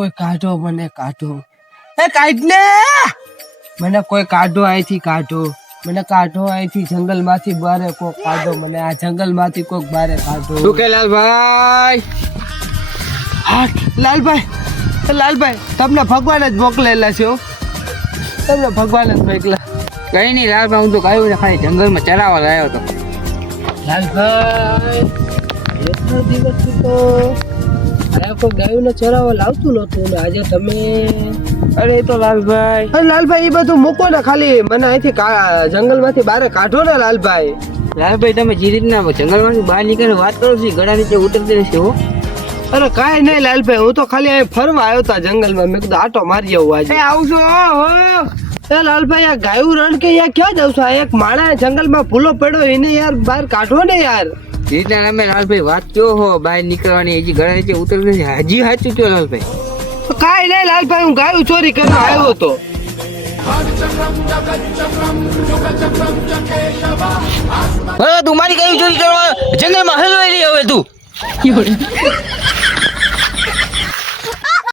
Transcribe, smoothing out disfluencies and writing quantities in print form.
કોઈ કાઢો મને કાઢો એ કાઢ ને મને કોઈ કાઢો અહીંથી કાઢો મને કાઢો અહીંથી જંગલમાંથી બારે કોક કાઢો મને આ જંગલમાંથી કોક બારે કાઢો શું કે લાલભાઈ? હા લાલભાઈ તમને ભગવાન જ મોકલેલા છે હો. તમને ભગવાન જ મોકલા. કઈ નહીં લાલભાઈ, હું તો ગાયું ને ખાલી જંગલમાં ચરાવવા લાવ્યો હતો. લાલભાઈ એટલો દિવસથી તો આ કોઈ ગાયોને ચરાવવા લાવતું નહોતું ને આજે તમે અરે એ તો લાલભાઈ, લાલભાઈ એ બધું મૂકો ને ખાલી મને અહીંથી જંગલમાંથી બહાર કાઢો ને લાલભાઈ. તમે જે રીતના જંગલમાંથી બહાર નીકળીને વાત કરો છો, ગળા નીચે ઉતરતી રહેશે હો. અરે કાંઈ નહીં લાલભાઈ, હું તો ખાલી અહીં ફરવા આવ્યો હતા જંગલમાં. મેં કીધું આટો મારી આવું આજે. આવજો હો. એ લાલભાઈ આ ગાયું રણ કે યાર ક્યાં જાવ છો? આ એક માણસ જંગલમાં ભૂલો પડ્યો એને યાર બહાર કાઢો ને યાર. જે રીતના તમે લાલભાઈ વાત કયો હો બહાર નીકળવાની, હજી ગળા નીચે ઉતરતી નથી, હજી સાચું કયો લાલભાઈ? કાંઈ નહીં લાલભાઈ, હું ગાયું ચોરી કરવા આવ્યો હતો. તું મારી ગાયું ચોરી કરવા જંગલમાં હલવાઈ રહી હવે તું.